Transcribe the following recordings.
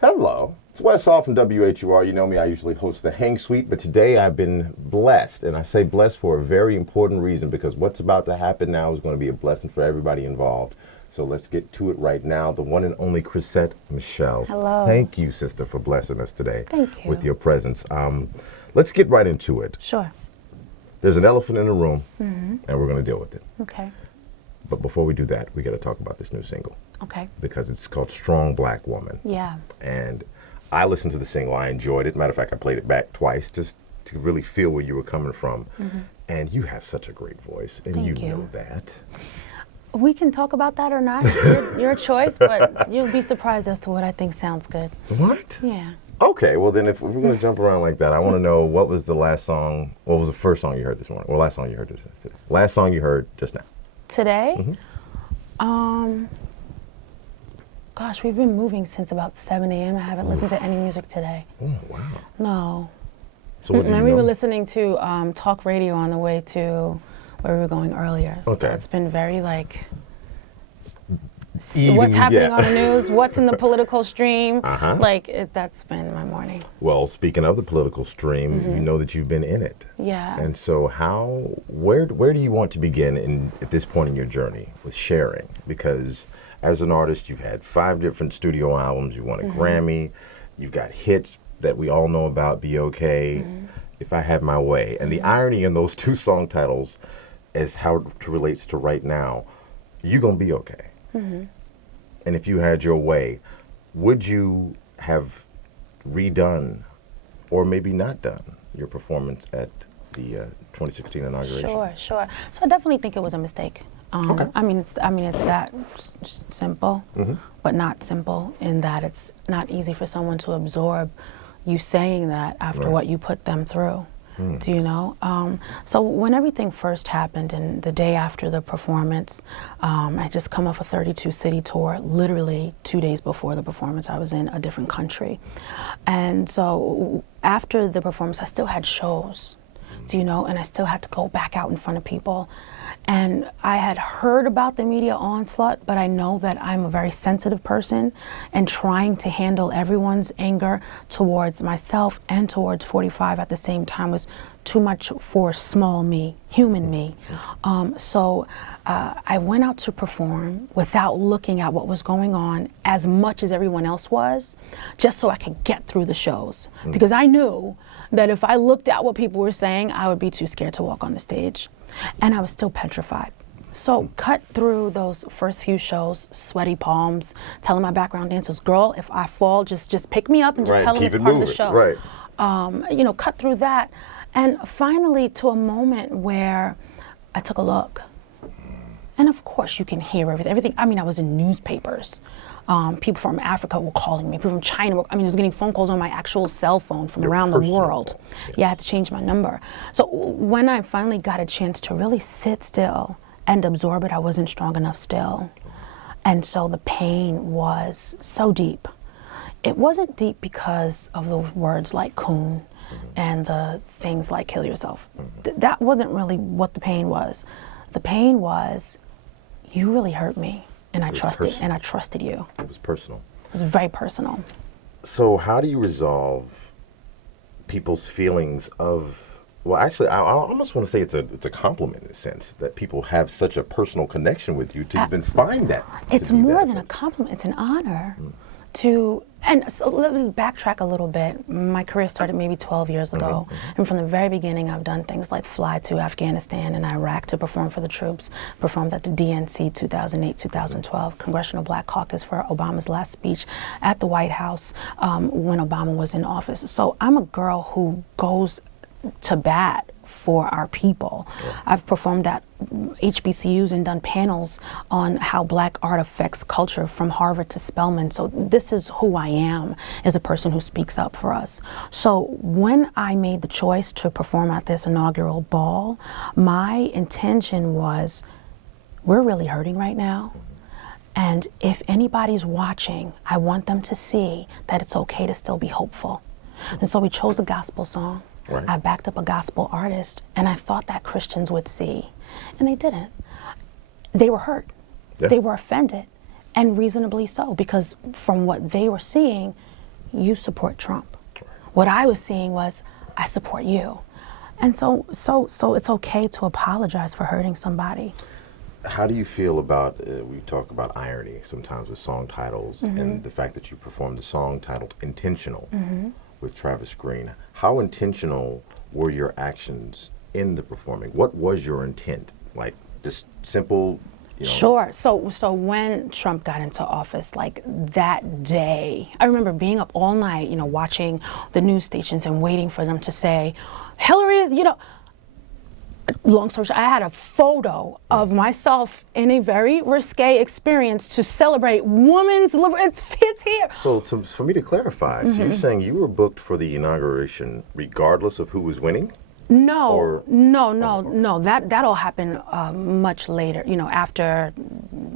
Hello, it's Wes Hall from WHUR. You know me, I usually host the Hang Suite, but today I've been blessed, and I say blessed for a very important reason because what's about to happen now is going to be a blessing for everybody involved. So let's get to it right now. The one and only Chrisette Michele. Hello. Thank you, sister, for blessing us today. Thank you. With your presence. Let's get right into it. Sure. There's an elephant in the room, and we're going to deal with it. Okay. But before we do that, we got to talk about this new single. Okay. Because it's called Strong Black Woman. Yeah. And I listened to the single. I enjoyed it. Matter of fact, I played it back twice just to really feel where you were coming from. And you have such a great voice, and Thank you you. know that. We can talk about that or not. Your choice, but you'll be surprised as to what I think sounds good. What? Yeah. Okay, well then if we're going to jump around like that, I want to know what was the last song, what was the first song you heard this morning? Or last song you heard today? Last song you heard just now? Today? Gosh, we've been moving since about 7 a.m. I haven't listened to any music today. Oh, wow. No. So what do you We know? were listening to talk radio on the way to where we were going earlier. Okay. So it's been very like, Even- what's happening yeah. on the news, what's in the political stream. Uh-huh. That's been my morning. Well, speaking of the political stream, you know that you've been in it. Yeah. And so where do you want to begin at this point in your journey with sharing? Because as an artist, you've had 5 different studio albums, you won a Grammy, you've got hits that we all know about, Be Okay, If I Have My Way. And the irony in those 2 song titles is how it relates to right now, you're going to be okay. And if you had your way, would you have redone or maybe not done your performance at the 2016 inauguration? Sure. So I definitely think it was a mistake. Okay. I mean, it's that simple, but not simple in that it's not easy for someone to absorb you saying that after what you put them through. Do you know? So when everything first happened and the day after the performance, I had just come off a 32-city tour, literally 2 days before the performance. I was in a different country. And so after the performance, I still had shows, do you know? And I still had to go back out in front of people. And I had heard about the media onslaught, but I know that I'm a very sensitive person, and trying to handle everyone's anger towards myself and towards 45 at the same time was too much for small me, human me. So I went out to perform without looking at what was going on as much as everyone else was, just so I could get through the shows. Because I knew that if I looked at what people were saying, I would be too scared to walk on the stage. And I was still petrified. So cut through those first few shows, sweaty palms, telling my background dancers, girl, if I fall, just pick me up and just tell them it's part of the show. Right. Cut through that. And finally to a moment where I took a look. And of course you can hear everything. I mean, I was in newspapers. People from Africa were calling me, people from China I was getting phone calls on my actual cell phone from around the world. Yeah, I had to change my number. So when I finally got a chance to really sit still and absorb it, I wasn't strong enough still. And so the pain was so deep. It wasn't deep because of the words like coon and the things like kill yourself. That wasn't really what the pain was. The pain was, you really hurt me. And I trusted you. It was personal. It was very personal. So how do you resolve people's feelings of, well, actually, I almost want to say it's a compliment in a sense that people have such a personal connection with you to even find that. It's more than a compliment, it's an honor and so let me backtrack a little bit. My career started maybe 12 years ago. And from the very beginning, I've done things like fly to Afghanistan and Iraq to perform for the troops, performed at the DNC 2008, 2012, Congressional Black Caucus for Obama's last speech at the White House when Obama was in office. So I'm a girl who goes to bat for our people. I've performed at HBCUs and done panels on how Black art affects culture from Harvard to Spelman. So this is who I am as a person who speaks up for us. So when I made the choice to perform at this inaugural ball, my intention was, we're really hurting right now. And if anybody's watching, I want them to see that it's okay to still be hopeful. And so we chose a gospel song. Right. I backed up a gospel artist, and I thought that Christians would see, and they didn't. They were hurt. Yeah. They were offended. And reasonably so, because from what they were seeing, you support Trump. What I was seeing was, I support you. And so it's okay to apologize for hurting somebody. How do you feel about, we talk about irony sometimes with song titles, and the fact that you performed the song titled Intentional with Travis Green. How intentional were your actions in the performing? What was your intent? Like, just simple, you know? Sure. So when Trump got into office, like that day, I remember being up all night, watching the news stations and waiting for them to say, Hillary is, long story short, I had a photo of myself in a very risque experience to celebrate women's liberty. It's here. So for me to clarify, so you're saying you were booked for the inauguration regardless of who was winning? No. That all happened much later, after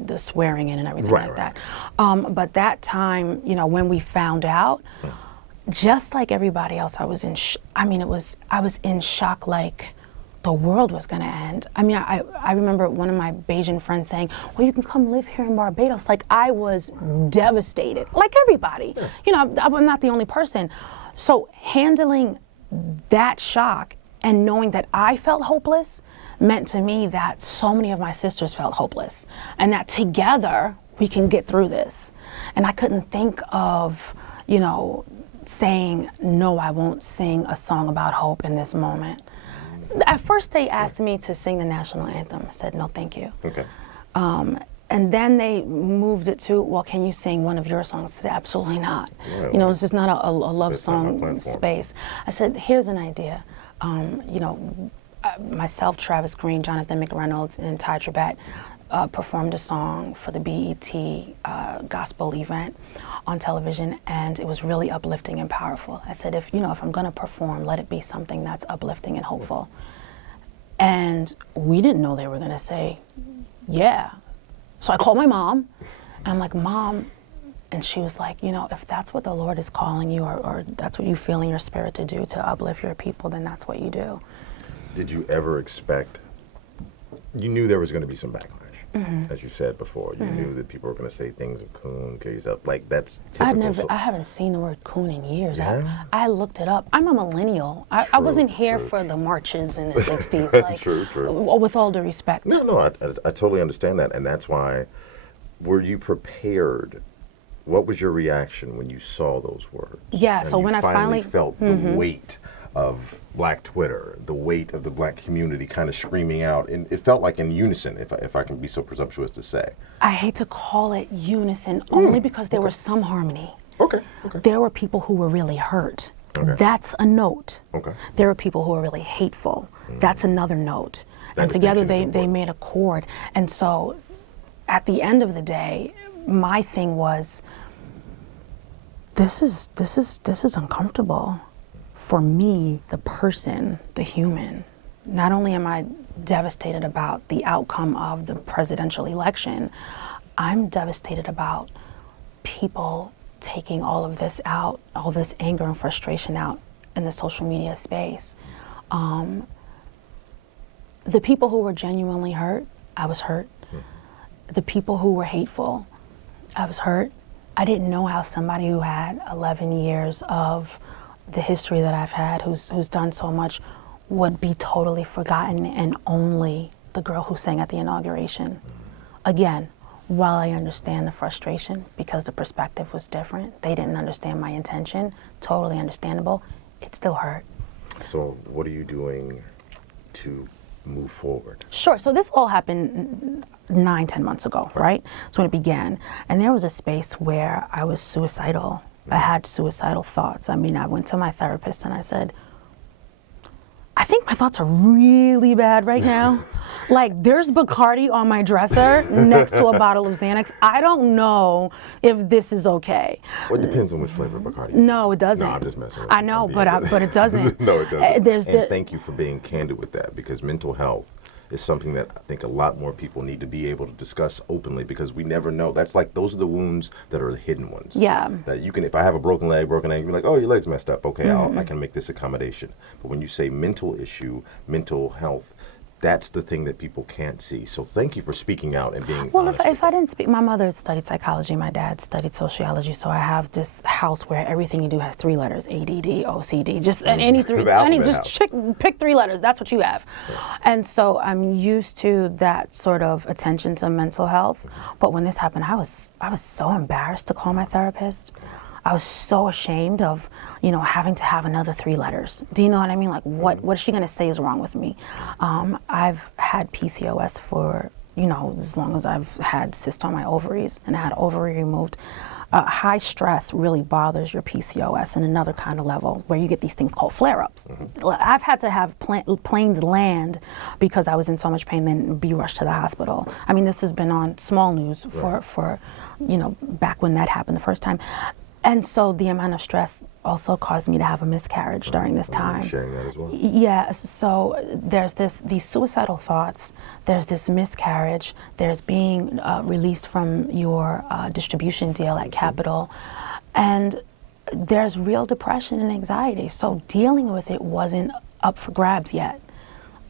the swearing in and everything that. But that time, when we found out, just like everybody else, I was in. I was in shock, like the world was going to end. I remember one of my Bayesian friends saying, "Well, you can come live here in Barbados." Like, I was devastated, like everybody. I'm not the only person. So handling that shock and knowing that I felt hopeless meant to me that so many of my sisters felt hopeless, and that together we can get through this. And I couldn't think of, saying, no, I won't sing a song about hope in this moment. At first they asked me to sing the national anthem. I said, no, thank you. Okay. And then they moved it to, well, can you sing one of your songs? I said, absolutely not. Yeah, this is not a love song space. I said, here's an idea. Myself, Travis Green, Jonathan McReynolds, and Ty Tribbett performed a song for the BET gospel event on television, and it was really uplifting and powerful. I said, if I'm going to perform, let it be something that's uplifting and hopeful. And we didn't know they were going to say, yeah. So I called my mom, and I'm like, Mom, and she was like, if that's what the Lord is calling you, or that's what you feel in your spirit to do, to uplift your people, then that's what you do. Did you ever expect, you knew there was going to be some backlash, as you said before. You knew that people were going to say things of coon, kill yourself, like that's typical. I haven't seen the word coon in years. Yeah? I looked it up. I'm a millennial. I wasn't here for the marches in the 60s. Like, True. With all due respect. No, I totally understand that, and that's why, were you prepared? What was your reaction when you saw those words? Yeah, and so when I finally felt the weight of Black Twitter, the weight of the Black community kind of screaming out, and it felt like in unison, if I can be so presumptuous to say. I hate to call it unison, only because there was some harmony. Okay. There were people who were really hurt. Okay. That's a note. Okay. There were people who were really hateful. That's another note. And together they made a chord. And so at the end of the day, my thing was, this is uncomfortable for me, the person, the human. Not only am I devastated about the outcome of the presidential election, I'm devastated about people taking all of this out, all this anger and frustration out in the social media space. The people who were genuinely hurt, I was hurt. The people who were hateful, I was hurt. I didn't know how somebody who had 11 years of the history that I've had, who's done so much, would be totally forgotten and only the girl who sang at the inauguration. Again, while I understand the frustration because the perspective was different, they didn't understand my intention, totally understandable, it still hurt. So what are you doing to move forward? Sure, so this all happened 9-10 months ago, right? That's when it began. And there was a space where I was suicidal. I had suicidal thoughts. I went to my therapist and I said, I think my thoughts are really bad right now. Like, there's Bacardi on my dresser next to a bottle of Xanax. I don't know if this is okay. Well, it depends on which flavor of Bacardi. No, it doesn't. No, I'm just messing with I know, but it doesn't. No, it doesn't. And thank you for being candid with that, because mental health is something that I think a lot more people need to be able to discuss openly, because we never know. That's like, those are the wounds that are the hidden ones. Yeah. That you can, if I have a broken leg, you're like, oh, your leg's messed up. Okay, I can make this accommodation. But when you say mental issue, mental health, that's the thing that people can't see. So thank you for speaking out and being Well, honest if I didn't speak, my mother studied psychology, my dad studied sociology, so I have this house where everything you do has 3 letters: ADD, OCD, just any three, The alphabet just house. pick 3 letters. That's what you have. And so I'm used to that sort of attention to mental health. But when this happened, I was so embarrassed to call my therapist. I was so ashamed of, having to have another 3 letters. Do you know what I mean? Like, what is she going to say is wrong with me? I've had PCOS for, as long as I've had cysts on my ovaries, and I had ovary removed. High stress really bothers your PCOS in another kind of level, where you get these things called flare-ups. I've had to have planes land because I was in so much pain, then be rushed to the hospital. I mean, this has been on small news for back when that happened the first time. And so the amount of stress also caused me to have a miscarriage during this time. Sharing that as well. Yeah, so there's these suicidal thoughts, there's this miscarriage, there's being released from your distribution deal at Capitol, and there's real depression and anxiety. So dealing with it wasn't up for grabs yet.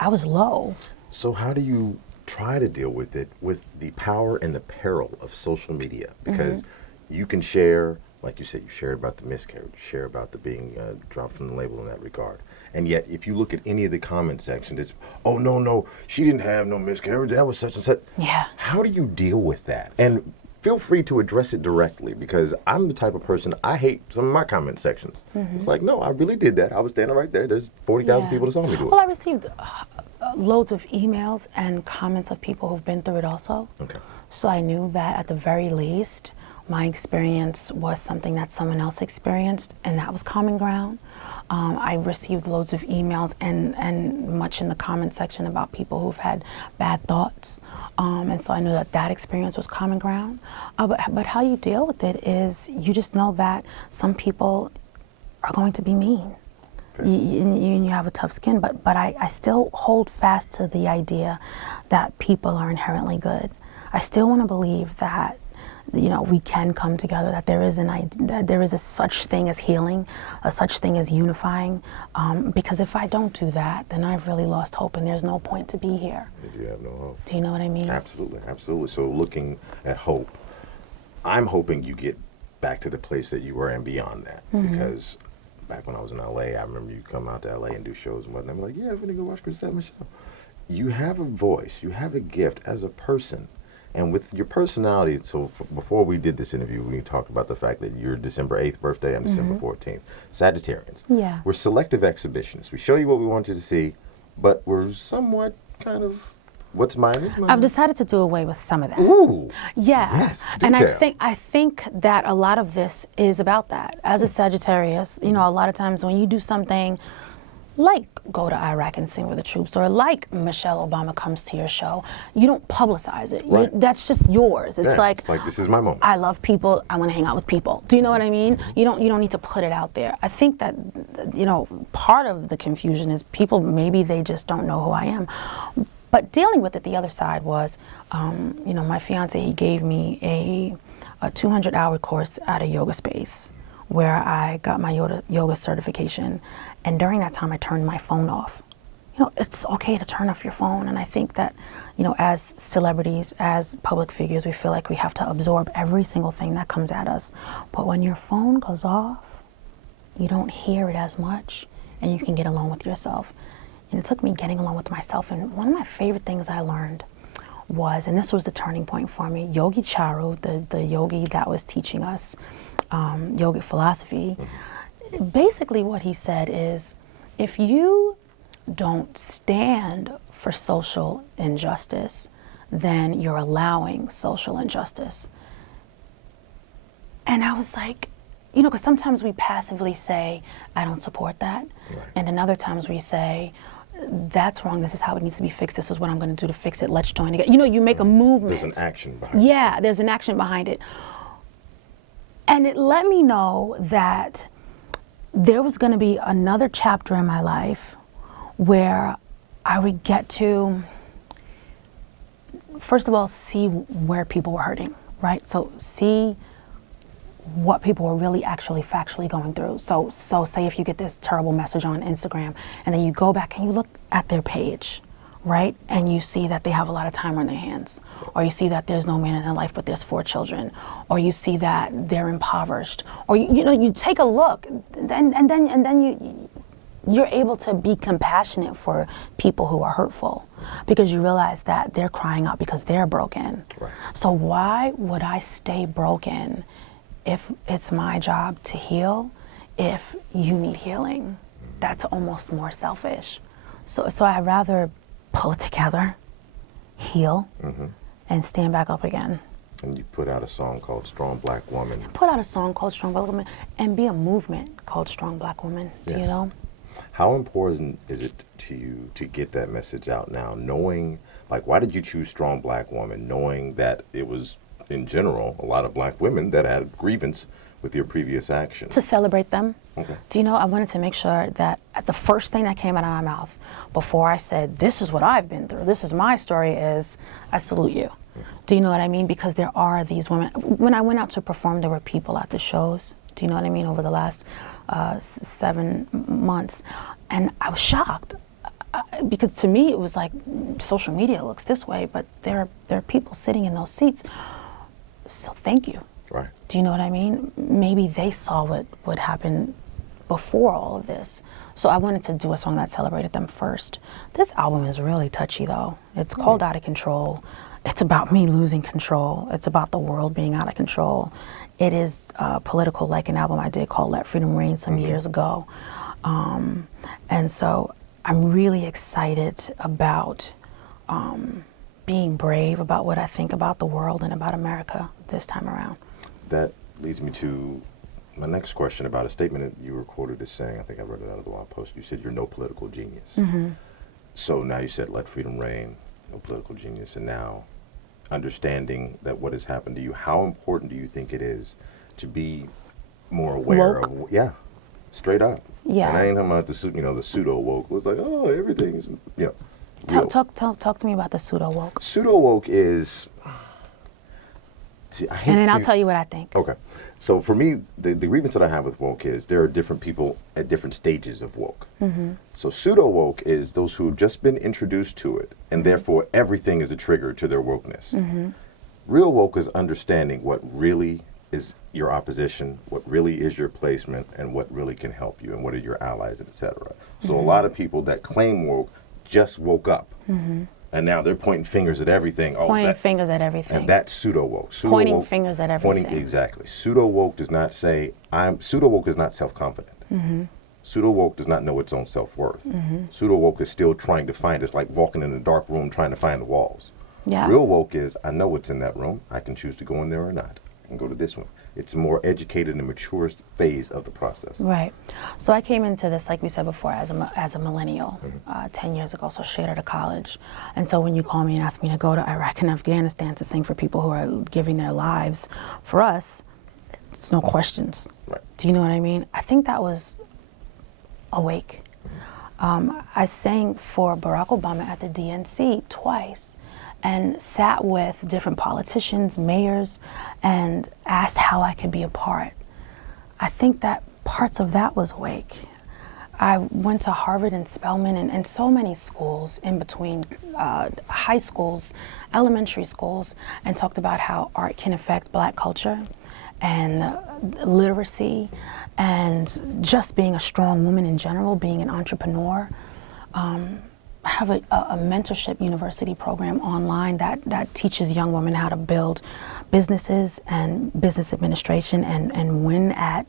I was low. So how do you try to deal with it, with the power and the peril of social media? Because you can share, like you said, you share about the miscarriage, you share about the being dropped from the label in that regard. And yet, if you look at any of the comment sections, it's, oh, no, she didn't have no miscarriage, that was such and such. Yeah. How do you deal with that? And feel free to address it directly, because I'm the type of person, I hate some of my comment sections. It's like, no, I really did that. I was standing right there. There's 40,000 people that saw me do it. Well, I received loads of emails and comments of people who've been through it also. Okay. So I knew that at the very least, my experience was something that someone else experienced, and that was common ground. I received loads of emails and much in the comment section about people who've had bad thoughts. And so I knew that experience was common ground. But how you deal with it is you just know that some people are going to be mean. You have a tough skin, but I still hold fast to the idea that people are inherently good. I still want to believe that we can come together, that there is a such thing as healing, a such thing as unifying, because if I don't do that, then I've really lost hope, and there's no point to be here. You have no hope. Do you know what I mean? Absolutely. So looking at hope, I'm hoping you get back to the place that you were and beyond that, because back when I was in LA, I remember you come out to LA and do shows and whatnot. I'm like, yeah, I'm gonna go watch Chrisette Michele. You have a voice, you have a gift as a person. And with your personality, so before we did this interview, we talked about the fact that you're December 8th birthday, I'm December 14th. Sagittarians. Yeah. We're selective exhibitionists. We show you what we want you to see, but we're somewhat kind of, what's mine is mine. I've decided to do away with some of that. Ooh. Yeah. Yes, and detail. I think that a lot of this is about that. As a Sagittarius, a lot of times when you do something like go to Iraq and sing with the troops, or like Michelle Obama comes to your show, you don't publicize it. Right. That's just yours. It's like this is my moment. I love people. I want to hang out with people. Do you know what I mean? You don't need to put it out there. I think that part of the confusion is people, maybe they just don't know who I am. But dealing with it, the other side was, my fiance, he gave me a 200-hour course at a yoga space where I got my yoga certification. And during that time, I turned my phone off. It's okay to turn off your phone. And I think that, as celebrities, as public figures, we feel like we have to absorb every single thing that comes at us. But when your phone goes off, you don't hear it as much, and you can get alone with yourself. And it took me getting along with myself. And one of my favorite things I learned was, and this was the turning point for me, Yogi Charu, the yogi that was teaching us yogic philosophy, basically what he said is, if you don't stand for social injustice, then you're allowing social injustice. And I was like, because sometimes we passively say, I don't support that. Right. And then other times we say, that's wrong, this is how it needs to be fixed, this is what I'm going to do to fix it, let's join together. You make a movement. There's an action behind it. Yeah, there's an action behind it. And it let me know that there was going to be another chapter in my life where I would get to, first of all, see where people were hurting, right? So see what people were really actually factually going through. So say if you get this terrible message on Instagram and then you go back and you look at their page, right? And you see that they have a lot of time on their hands, or you see that there's no man in their life but there's 4 children, or you see that they're impoverished, or you take a look, and then you're able to be compassionate for people who are hurtful, because you realize that they're crying out because they're broken. Right. So why would I stay broken if it's my job to heal? If you need healing, that's almost more selfish. So I'd rather pull it together, heal, and stand back up again. And you put out a song called Strong Black Woman. Put out a song called Strong Black Woman, and be a movement called Strong Black Woman. Do you know? How important is it to you to get that message out now, knowing, like, why did you choose Strong Black Woman, knowing that it was, in general, a lot of black women that had grievance with your previous actions? To celebrate them. Okay. Do you know, I wanted to make sure that the first thing that came out of my mouth before I said, this is what I've been through, this is my story, is I salute you. Do you know what I mean? Because there are these women. When I went out to perform, there were people at the shows. Do you know what I mean? Over the last 7 months. And I was shocked. Because to me, it was like, social media looks this way, but there are people sitting in those seats. So thank you. Right. Do you know what I mean? Maybe they saw what happened before all of this. So I wanted to do a song that celebrated them first. This album is really touchy, though. It's called Out of Control. It's about me losing control. It's about the world being out of control. It is political, like an album I did called Let Freedom Reign some years ago. And so I'm really excited about being brave about what I think about the world and about America this time around. That leads me to my next question about a statement that you were quoted as saying, I think I read it out of the Wild Post, you said you're no political genius. So now you said let freedom reign, no political genius, and now understanding that what has happened to you, how important do you think it is to be more aware Woke. of, straight up. Yeah. And I ain't talking about the pseudo woke. It was like, oh, everything's, real. Talk to me about the pseudo woke. Pseudo woke is, And then I'll tell you what I think. Okay. So for me, the grievance that I have with woke is there are different people at different stages of woke. So pseudo woke is those who've just been introduced to it, and therefore everything is a trigger to their wokeness. Real woke is understanding what really is your opposition, what really is your placement, and what really can help you, and what are your allies, etc. So a lot of people that claim woke just woke up. And now they're pointing fingers at everything. Pointing fingers at everything. And that's pseudo woke. Pointing fingers at everything. Exactly. Pseudo woke does not say pseudo woke is not self-confident. Pseudo woke does not know its own self-worth. Pseudo woke is still trying to find. It's like walking in a dark room trying to find the walls. Yeah. Real woke is I know what's in that room. I can choose to go in there or not. I can go to this one. It's a more educated and mature phase of the process. Right. So I came into this, like we said before, as a millennial 10 years ago, so straight out of college. And so when you call me and ask me to go to Iraq and Afghanistan to sing for people who are giving their lives for us, it's no questions. Right. Do you know what I mean? I think that was awake. I sang for Barack Obama at the DNC twice, and sat with different politicians, mayors, and asked how I could be a part. I think that parts of that was awake. I went to Harvard and Spelman and so many schools in between, high schools, elementary schools, and talked about how art can affect Black culture and literacy and just being a strong woman in general, being an entrepreneur. I have a mentorship university program online that teaches young women how to build businesses and business administration and win at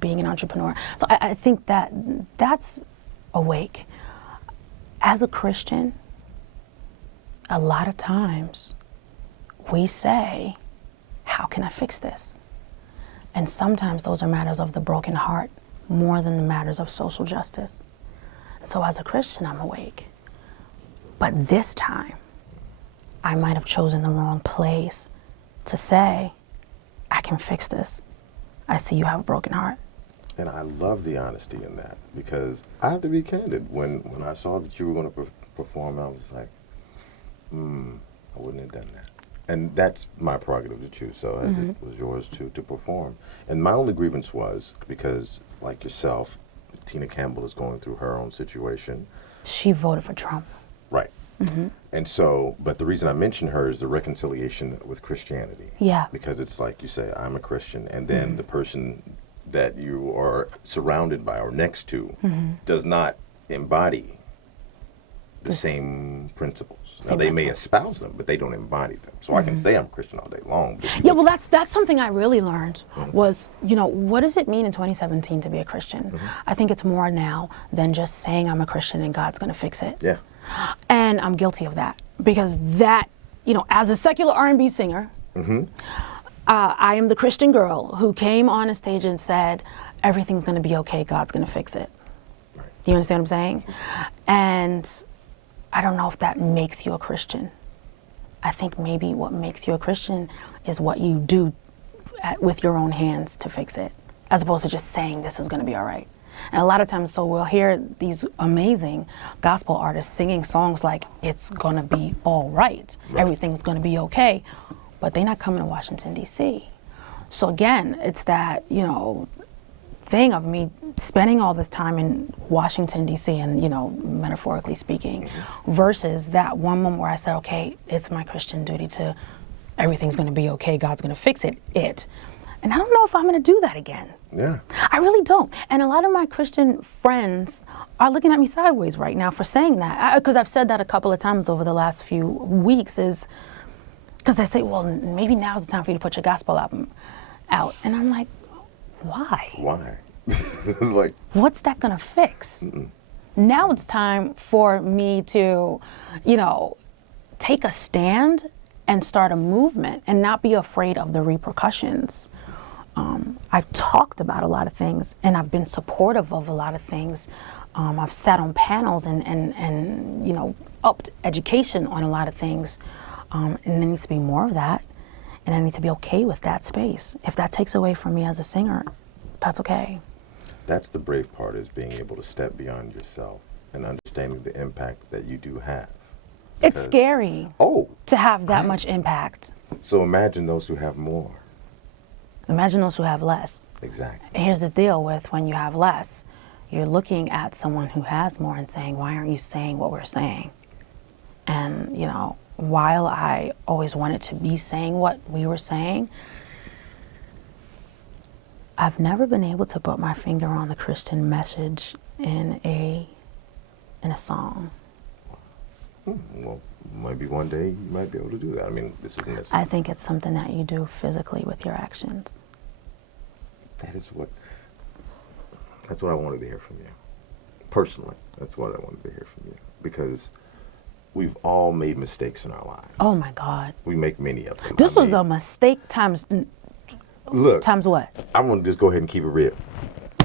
being an entrepreneur. So I think that's awake. As a Christian, a lot of times we say, how can I fix this? And sometimes those are matters of the broken heart more than the matters of social justice. So as a Christian, I'm awake. But this time, I might have chosen the wrong place to say, I can fix this. I see you have a broken heart. And I love the honesty in that, because I have to be candid. When I saw that you were going to perform, I was like, I wouldn't have done that. And that's my prerogative to choose, so as it was yours to perform. And my only grievance was, because like yourself, Tina Campbell is going through her own situation. She voted for Trump. Right. And so, but the reason I mention her is the reconciliation with Christianity. Yeah. Because it's like you say, I'm a Christian, and then the person that you are surrounded by or next to does not embody the same principles. Now, they may espouse them, but they don't embody them. So I can say I'm Christian all day long. But Yeah, well, that's something I really learned was, you know, what does it mean in 2017 to be a Christian? I think it's more now than just saying I'm a Christian and God's going to fix it. Yeah. And I'm guilty of that because that, you know, as a secular R&B singer, I am the Christian girl who came on a stage and said, everything's going to be okay, God's going to fix it. Right. Do you understand what I'm saying? And I don't know if that makes you a Christian. I think maybe what makes you a Christian is what you do with your own hands to fix it, as opposed to just saying this is going to be all right. And a lot of times, so we'll hear these amazing gospel artists singing songs like it's going to be all right, everything's going to be okay, but they're not coming to Washington, D.C. So again, it's that, you know, thing of me spending all this time in Washington, D.C., and, you know, metaphorically speaking, versus that one moment where I said, okay, it's my Christian duty to, everything's going to be okay, God's going to fix it. And I don't know if I'm going to do that again. Yeah. I really don't. And a lot of my Christian friends are looking at me sideways right now for saying that. Because I've said that a couple of times over the last few weeks, is because they say, well, maybe now's the time for you to put your gospel album out. And I'm like, why? Why? Like, what's that gonna fix? Now it's time for me to, you know, take a stand and start a movement and not be afraid of the repercussions. I've talked about a lot of things and I've been supportive of a lot of things. I've sat on panels and you know, upped education on a lot of things. And there needs to be more of that. And I need to be okay with that space. If that takes away from me as a singer, that's okay. That's the brave part, is being able to step beyond yourself and understanding the impact that you do have. It's scary to have that much impact. So imagine those who have more. Imagine those who have less. Exactly. And here's the deal with when you have less, you're looking at someone who has more and saying, why aren't you saying what we're saying? And, you know, while I always wanted to be saying what we were saying, I've never been able to put my finger on the Christian message in a song. Well, maybe one day you might be able to do that. I mean, this isn't a... I think it's something that you do physically with your actions. That's what I wanted to hear from you. Personally, that's what I wanted to hear from you. Because we've all made mistakes in our lives. Oh my God. We make many of them. This was a mistake times... Look. Times what? I'm going to just go ahead and keep it real.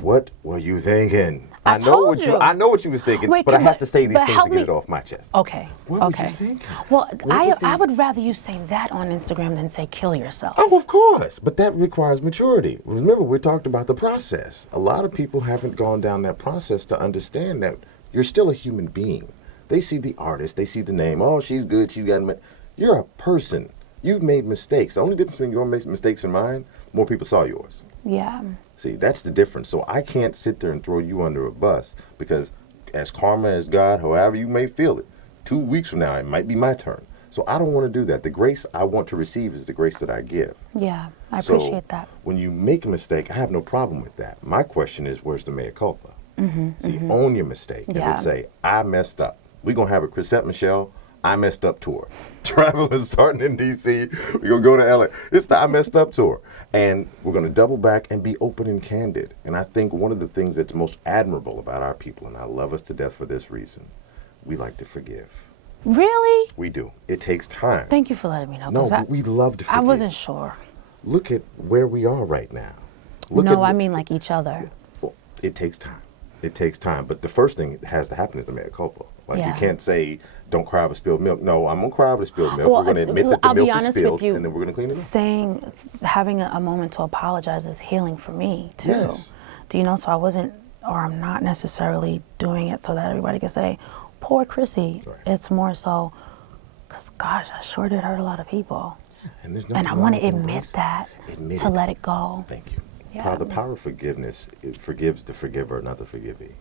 What were you thinking? I know what you was thinking, but I have to say these things to get it off my chest. Okay. What were you thinking? Well, I would rather you say that on Instagram than say kill yourself. Oh, of course. But that requires maturity. Remember, we talked about the process. A lot of people haven't gone down that process to understand that you're still a human being. They see the artist, they see the name. Oh, she's good, she's got... You're a person. You've made mistakes. The only difference between your mistakes and mine, more people saw yours. Yeah. See, that's the difference. So I can't sit there and throw you under a bus because as karma, as God, however you may feel it, 2 weeks from now, it might be my turn. So I don't want to do that. The grace I want to receive is the grace that I give. Yeah, I appreciate that. When you make a mistake, I have no problem with that. My question is, where's the mea culpa? Own your mistake. And then say, I messed up. We're going to have a Chrisette Michele I Messed Up tour. Traveling starting in D.C. We're going to go to L.A. It's the I Messed Up tour. And we're going to double back and be open and candid. And I think one of the things that's most admirable about our people, and I love us to death for this reason, we like to forgive. Really? We do. It takes time. Thank you for letting me know. No, we love to forgive. I wasn't sure. Look at where we are right now. I mean like each other. Well, it takes time. It takes time. But the first thing that has to happen is the mea culpa. Like you can't say, don't cry over spilled milk. No, I'm going to cry over spilled milk. Well, we're going to admit that the milk is spilled, you, and then we're going to clean it up. Having a moment to apologize is healing for me, too. Yes. Do you know? So I wasn't, or I'm not necessarily doing it so that everybody can say, poor Chrissy. Right. It's more so, because gosh, I sure did hurt a lot of people. And I want to admit that, to let it go. Thank you. Yeah. The power of forgiveness, it forgives the forgiver, not the forgivee.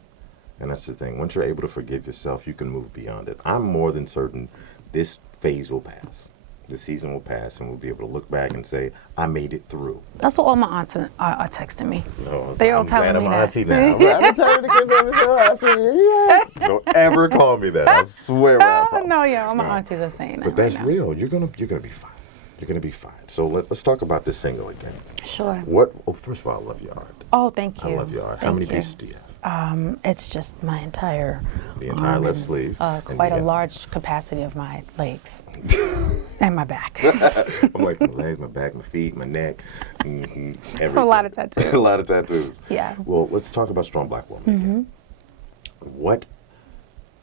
And that's the thing. Once you're able to forgive yourself, you can move beyond it. I'm more than certain this phase will pass. This season will pass, and we'll be able to look back and say, I made it through. That's what all my aunts are texting me. So They all telling me I'm that. auntie now. I'm glad I'm telling the Chrisette Michele auntie. Yes. Don't ever call me that. I swear. I promise. No, yeah, all my aunties are saying that. But that's right now. real. You're gonna be fine. You're gonna be fine. So let's talk about this single again. Sure. What? Oh, first of all, I love your art. Oh, thank you. I love your art. How Thank many you. pieces do you have? It's just my entire The entire arm left and, sleeve. quite a yes. large capacity of my legs and my back. I'm like my legs, my back, my feet, my neck. Everything. A lot of tattoos. A lot of tattoos. Yeah. Well, let's talk about Strong Black Woman again. What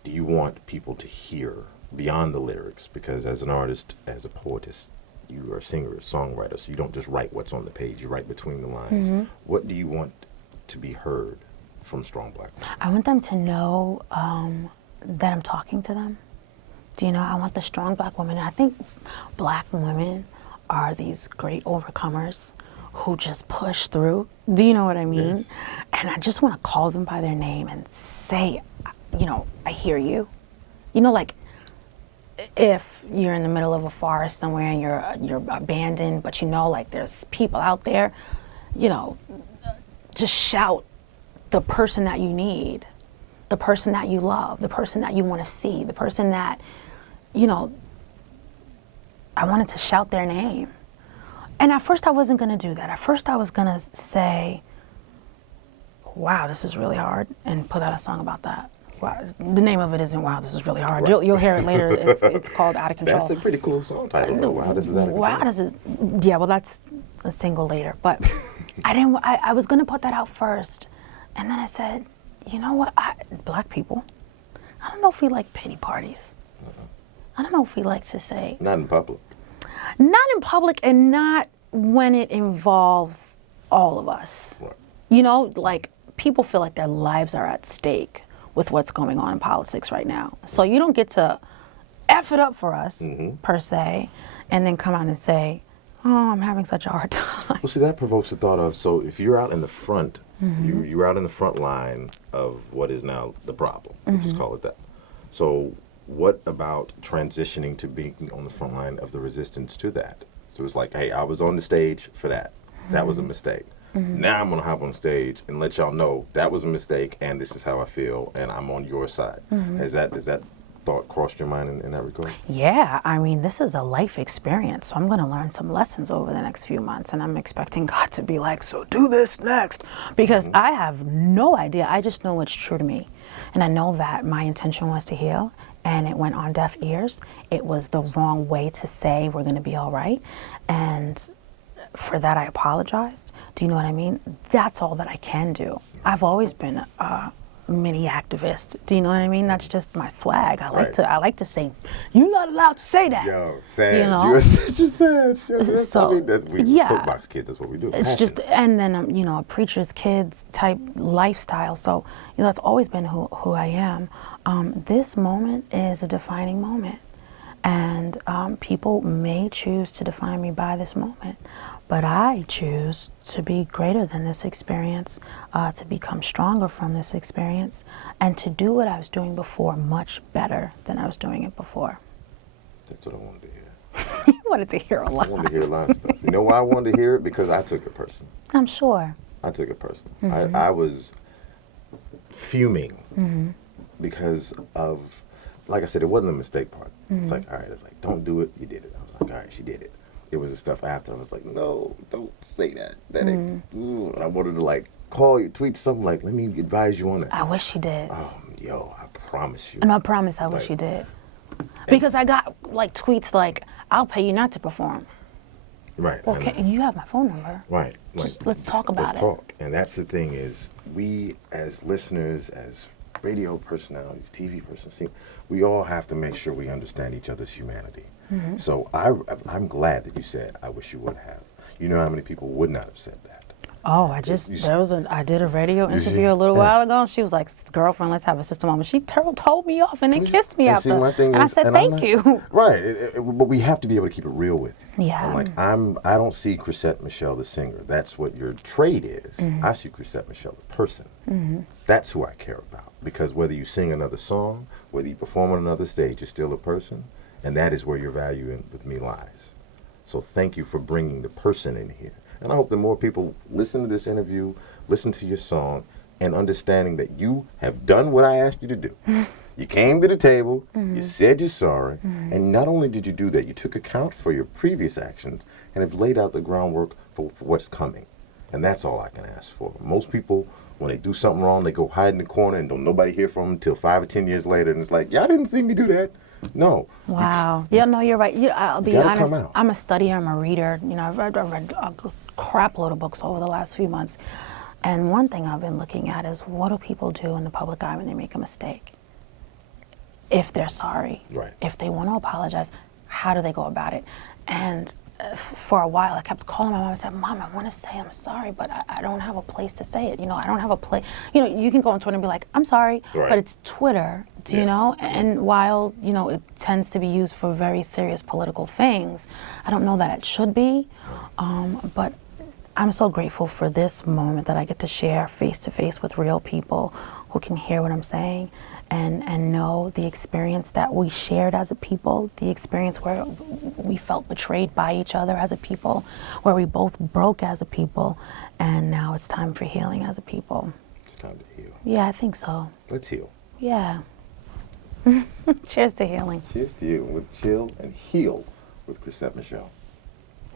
do you want people to hear beyond the lyrics? Because as an artist, as a poetess, you are a singer, a songwriter, so you don't just write what's on the page, you write between the lines. What do you want to be heard from Strong Black Woman? I want them to know that I'm talking to them. Do you know, I want the strong Black woman. I think Black women are these great overcomers who just push through. Do you know what I mean? Yes. And I just want to call them by their name and say, you know, I hear you. You know, like if you're in the middle of a forest somewhere and you're abandoned, but you know, like there's people out there, you know, just shout the person that you need, the person that you love, the person that you want to see, the person that, you know, I wanted to shout their name. And at first I wasn't going to do that. At first I was going to say, wow, this is really hard, and put out a song about that. Wow. The name of it isn't Wow, This Is Really Hard. Right. You'll hear it later. It's called Out of Control. That's a pretty cool song title. Wow, this is out of control. Wow, this is, yeah, well, that's a single later. But I was going to put that out first. And then I said, you know what, Black people, I don't know if we like pity parties. I don't know if we like to say. Not in public. Not in public, and not when it involves all of us. Right. You know, like people feel like their lives are at stake with what's going on in politics right now. So you don't get to F it up for us, per se, and then come out and say, oh, I'm having such a hard time. Well, see, that provokes the thought of, so if you're out in the front, you're out in the front line of what is now the problem, we'll just call it that. So what about transitioning to being on the front line of the resistance to that? So it's like, hey, I was on the stage for that. That was a mistake. Now I'm going to hop on stage and let y'all know that was a mistake and this is how I feel and I'm on your side. Has that thought crossed your mind in that regard? Yeah, I mean, this is a life experience, so I'm going to learn some lessons over the next few months, and I'm expecting God to be like, so do this next, because I have no idea. I just know what's true to me, and I know that my intention was to heal, and it went on deaf ears. It was the wrong way to say we're going to be all right, and for that I apologized. Do you know what I mean? That's all that I can do. I've always been a mini activist. Do you know what I mean? That's just my swag. I like to say, you're not allowed to say that. Yo, sad. You know? You're such a sad. So, I mean, we soapbox kids. That's what we do. It's just, and then you know, a preacher's kids type lifestyle. So you know, that's always been who I am. This moment is a defining moment, and people may choose to define me by this moment. But I choose to be greater than this experience, to become stronger from this experience, and to do what I was doing before much better than I was doing it before. That's what I wanted to hear. You wanted to hear a lot. I wanted to hear a lot of stuff. You know why I wanted to hear it? Because I took it personal. I'm sure. I took it personal. I was fuming because of, like I said, it wasn't a mistake part. It's like, all right, it's like, don't do it. You did it. I was like, all right, she did it. It was the stuff after. I was like, no, don't say that. That ain't. And I wanted to like call you, tweet something like, let me advise you on that. I wish you did. Yo, I promise you. And I promise I wish you did. Because I got like tweets like, I'll pay you not to perform. Right. Well, you have my phone number. Right. Let's talk about it. Let's talk. And that's the thing is, we as listeners, as radio personalities, TV personalities, we all have to make sure we understand each other's humanity. So I'm glad that you said, I wish you would have. You know how many people would not have said that? Oh, I did a radio interview a little while ago, and she was like, "Girlfriend, let's have a sister moment." She told me off and then kissed me after. My thing and I is, said, "Thank you." Right, but we have to be able to keep it real with you. Yeah. I'm like, I don't see Chrisette Michele the singer. That's what your trade is. I see Chrisette Michele the person. That's who I care about. Because whether you sing another song, whether you perform on another stage, you're still a person, and that is where your value with me lies. So thank you for bringing the person in here. And I hope that more people listen to this interview, listen to your song, and understanding that you have done what I asked you to do. You came to the table, you said you're sorry, and not only did you do that, you took account for your previous actions and have laid out the groundwork for what's coming. And that's all I can ask for. Most people, when they do something wrong, they go hide in the corner and don't nobody hear from them until 5 or 10 years later, and it's like, y'all didn't see me do that. No. Wow. Yeah, no, you're right. I'll be honest. I'm a studier. I'm a reader. You know, I've read a crap load of books over the last few months. And one thing I've been looking at is, what do people do in the public eye when they make a mistake? If they're sorry, right. If they want to apologize, how do they go about it? And for a while, I kept calling my mom and said, "Mom, I want to say I'm sorry, but I don't have a place to say it. You know, I don't have a place. You know, you can go on Twitter and be like, I'm sorry, right. But it's Twitter, you know? And while, you know, it tends to be used for very serious political things, I don't know that it should be. But I'm so grateful for this moment that I get to share face to face with real people who can hear what I'm saying and know the experience that we shared as a people, the experience where we felt betrayed by each other as a people, where we both broke as a people, and now it's time for healing as a people. It's time to heal. Yeah, I think so. Let's heal. Yeah. Cheers to healing. Cheers to you with Chill and Heal with Chrisette Michele.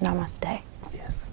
Namaste. Yes.